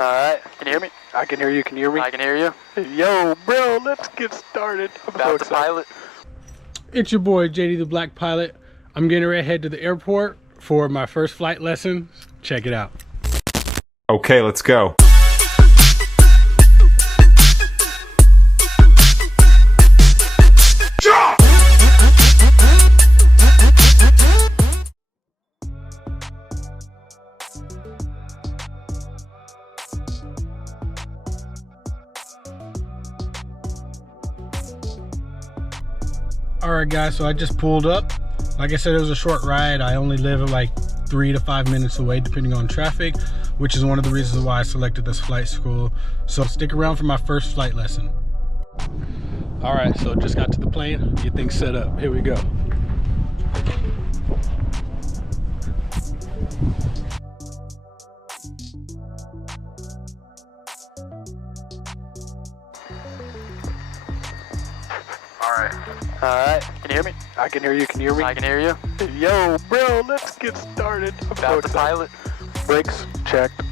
Alright, can you hear me? I can hear you. Can you hear me? I can hear you. Yo, bro, let's get started. I'm so About to excited. pilot. It's your boy JD the Black Pilot. I'm getting ready to head to the airport for my first flight lesson. Check it out. Okay, let's go. Alright guys, so I just pulled up. Like I said, it was a short ride. I only live like 3 to 5 minutes away depending on traffic, which is one of the reasons why I selected this flight school. So stick around for my first flight lesson. Alright, so just got to the plane, get things set up. Here we go. Alright, can you hear me? I can hear you. Can you hear me? I can hear you. Yo, bro, let's get started. I'm so About to excited. pilot. Brakes checked.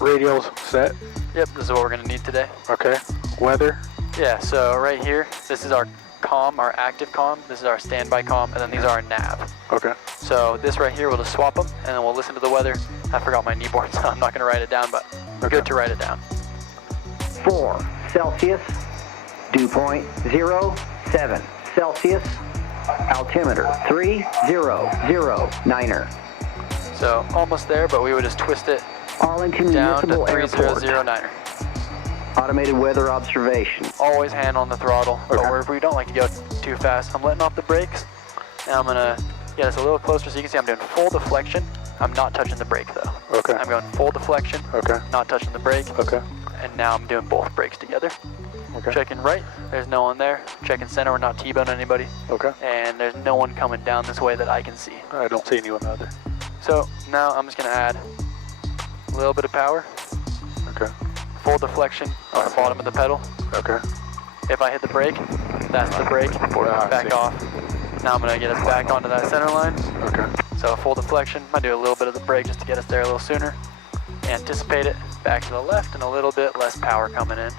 Radios set. Yep, this is what we're gonna need today. Okay. Weather. Yeah, so right here, this is our comm, our active comm. This is our standby comm, and then these are our nav. Okay. So this right here, we'll just swap them, and then we'll listen to the weather. I forgot my kneeboard, so I'm not gonna write it down, but good to write it down. 4 Celsius, dew point 07 Celsius, altimeter 3009er. So almost there, but we would just twist it Arlington down to Municipal Airport. 3009er. Automated weather observation. Always hand on the throttle, Okay. but we don't like to go too fast. I'm letting off the brakes. Now I'm gonna get us a little closer so you can see I'm doing full deflection. I'm not touching the brake though. Okay. I'm going full deflection, Okay. not touching the brake, Okay. and now I'm doing both brakes together. Okay. Checking right, there's no one there. Checking center, we're not T-boning anybody. Okay. And there's no one coming down this way that I can see. I don't see anyone either. So now I'm just gonna add a little bit of power, Okay. full deflection on the bottom of the pedal. Okay. If I hit the brake, that's the brake, I back see. off. Now I'm gonna get us back onto that center line. Okay. So full deflection, I do a little bit of the brake just to get us there a little sooner. Anticipate it, back to the left and a little bit less power coming in.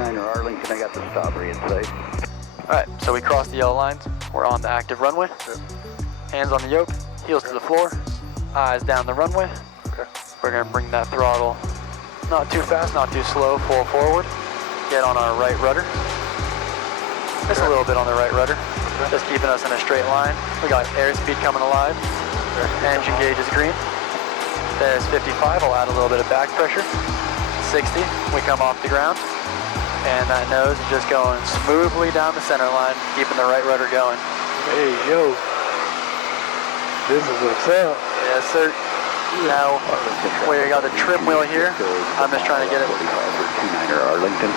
Arlington, I got the Strawberry in place. Alright, so we crossed the yellow lines. We're on the active runway. Hands on the yoke, heels to the floor, eyes down the runway. Okay. We're gonna bring that throttle not too fast, not too slow, full forward. Get on our right rudder. Just a little bit on the right rudder. Just keeping us in a straight line. We got airspeed coming alive. Engine gauge is green. There's 55, I'll add a little bit of back pressure. 60, we come off the ground. And that nose is just going smoothly down the center line, keeping the right rudder going. Hey, yo. This is what's up. Yes, sir. Now, we got the trim wheel here. I'm just trying to get it. 29er Arlington.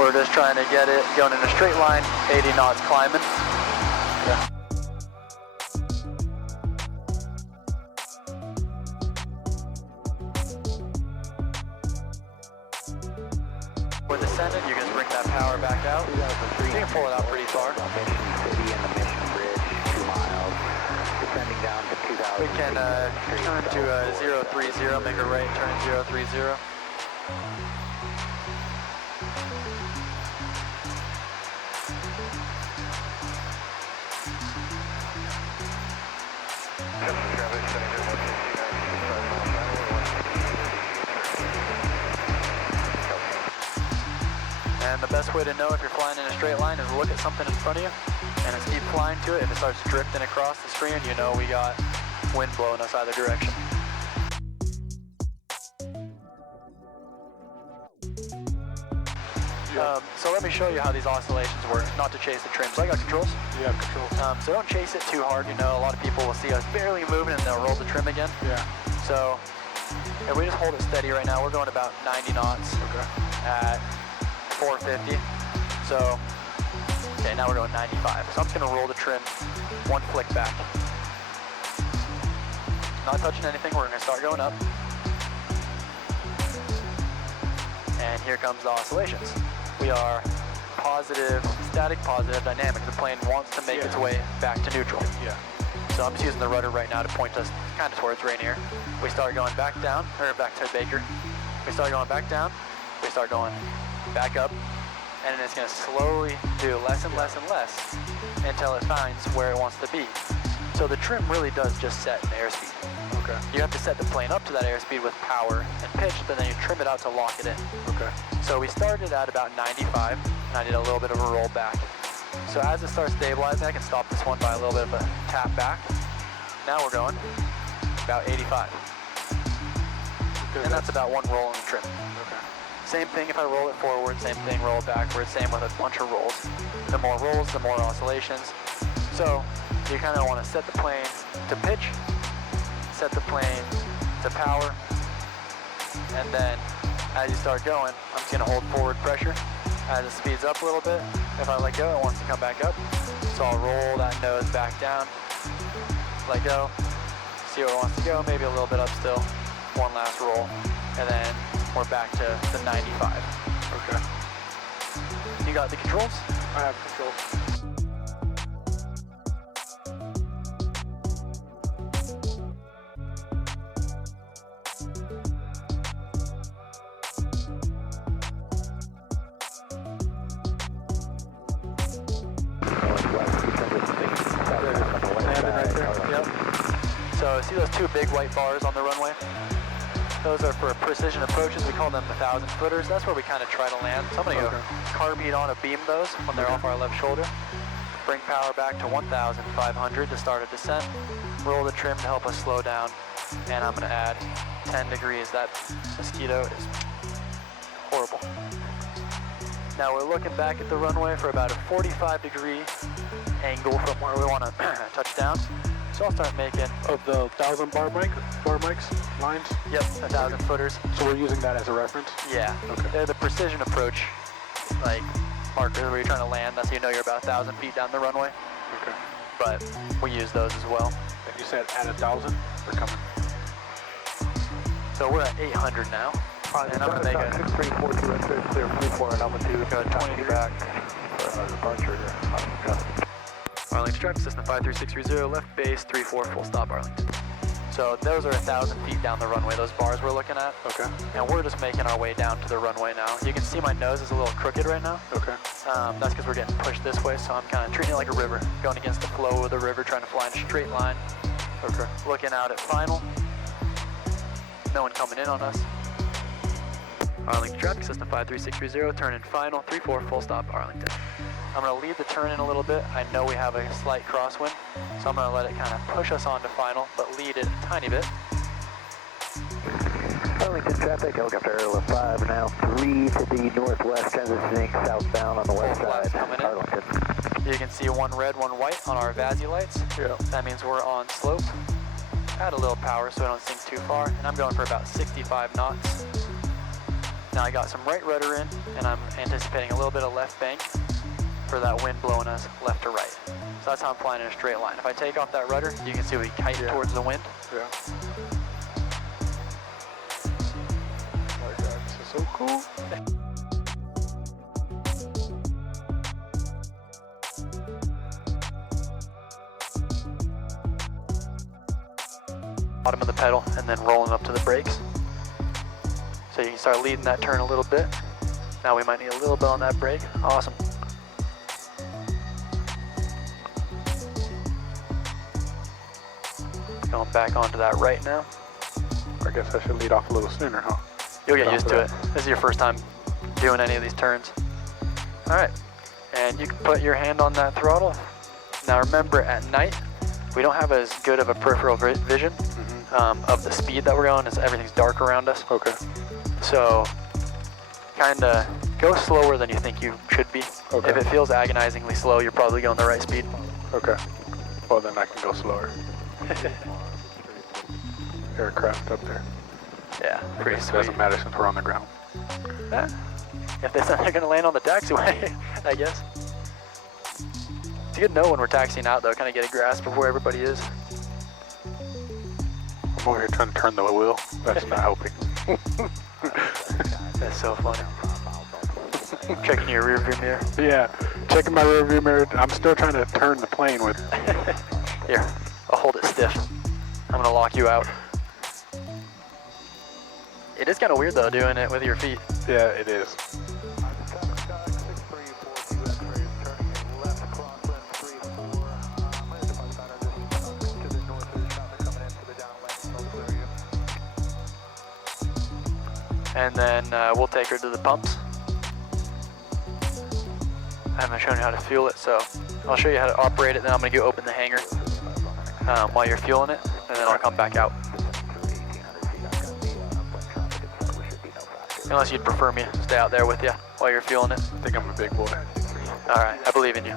We're just trying to get it going in a straight line, 80 knots climbing. We're descending, you can just bring that power back out. You can pull it out pretty far. Mission City and the Mission Bridge, 2 miles. Descending down to 2,000. We can turn to 030, make a right turn 030. And the best way to know if you're flying in a straight line is look at something in front of you and just keep flying to it. If it starts drifting across the screen, you know we got wind blowing us either direction. So let me show you how these oscillations work, not to chase the trim. So I got controls. You have control. So don't chase it too hard. You know, a lot of people will see us barely moving and they'll roll the trim again. Yeah. So if we just hold it steady right now, we're going about 90 knots at 450. So, okay, now we're going 95. So I'm just gonna roll the trim, one flick back. Not touching anything, we're gonna start going up. And here comes the oscillations. we are positive, static, positive, dynamic. The plane wants to make its way back to neutral. Yeah. So I'm just using the rudder right now to point us kind of towards Rainier. We start going back down, or back to Baker. We start going back down, we start going back up, and then it's going to slowly do less and less and less until it finds where it wants to be. So the trim really does just set an airspeed. Okay. You have to set the plane up to that airspeed with power and pitch, but then you trim it out to lock it in. Okay. So we started at about 95, and I did a little bit of a roll back. So as it starts stabilizing, I can stop this one by a little bit of a tap back. Now we're going about 85. And that's about one roll in the trim. Okay. Same thing if I roll it forward, same thing roll it backwards, same with a bunch of rolls. The more rolls, the more oscillations. So you kind of want to set the plane to pitch, set the plane to power, and then as you start going, I'm just going to hold forward pressure. As it speeds up a little bit, if I let go, it wants to come back up. So I'll roll that nose back down, let go, see where it wants to go, maybe a little bit up still, one last roll, and then we're back to the 95. Okay. You got the controls? I have control. Yep. So see those two big white bars on the runway? Those are for precision approaches. We call them 1,000 footers. That's where we kind of try to land. So I'm going to go carbide on a beam those when they're off our left shoulder. Bring power back to 1,500 to start a descent. Roll the trim to help us slow down. And I'm going to add 10 degrees. That mosquito is horrible. Now we're looking back at the runway for about a 45-degree angle from where we want to touch down. So I'll start making... Of the 1,000 bar mics lines? Yep, 1,000 footers. So we're using that as a reference? Yeah. Okay. They're the precision approach, like, markers where you're trying to land. That's how you know you're about 1,000 feet down the runway. Okay. But we use those as well. And you said at 1,000? We're coming. So we're at 800 now. And I'm going to make a... 634 to enter, clear 34, and I'm going to do Go 20 back. departure. Arlington traffic system 53630, left base 34, full stop Arlington. So those are 1,000 feet down the runway, those bars we're looking at. Okay. And we're just making our way down to the runway now. You can see my nose is a little crooked right now. Okay. That's because we're getting pushed this way, so I'm kind of treating it like a river, going against the flow of the river, trying to fly in a straight line. Okay. Looking out at final. No one coming in on us. Arlington traffic system 53630, turn in final, 34, full stop Arlington. I'm going to lead the turn in a little bit. I know we have a slight crosswind, so I'm going to let it kind of push us onto final, but lead it a tiny bit. Arlington traffic, helicopter airlift 5 now, 3 to the northwest, transitioning southbound on the west Flaps side, coming in. Arlington. You can see one red, one white on our VASI lights. Yeah. That means we're on slope. Add a little power so I don't sink too far, and I'm going for about 65 knots. Now I got some right rudder in, and I'm anticipating a little bit of left bank for that wind blowing us left to right. So that's how I'm flying in a straight line. If I take off that rudder, you can see we kite towards the wind. Yeah. Oh my God, this is so cool. Bottom of the pedal, and then rolling up to the brakes. So you can start leading that turn a little bit. Now we might need a little bit on that brake. Awesome. Going back onto that right now. I guess I should lead off a little sooner, huh? You'll get used to it. Confident. This is your first time doing any of these turns. All right, and you can put your hand on that throttle. Now remember, at night, we don't have as good of a peripheral vision of the speed that we're going, as everything's dark around us. Okay. So, kind of go slower than you think you should be. Okay. If it feels agonizingly slow, you're probably going the right speed. Okay. Well, then I can go slower. Aircraft up there. Yeah, pretty It sweet. doesn't matter since we're on the ground. Yeah. If they said they're going to land on the taxiway, I guess. It's good to know when we're taxiing out, though, kind of get a grasp of where everybody is. I'm over here trying to turn the wheel. That's not helping. That's so funny. Checking your rear view mirror. Yeah, checking my rear view mirror. I'm still trying to turn the plane with. Here, I'll hold it stiff. I'm gonna lock you out. It is kind of weird though, doing it with your feet. Yeah, it is. And then we'll take her to the pumps. I haven't shown you how to fuel it, so I'll show you how to operate it. Then I'm gonna go open the hangar while you're fueling it, and then I'll come back out. Unless you'd prefer me to stay out there with you while you're fueling it. I think I'm a big boy. All right, I believe in you.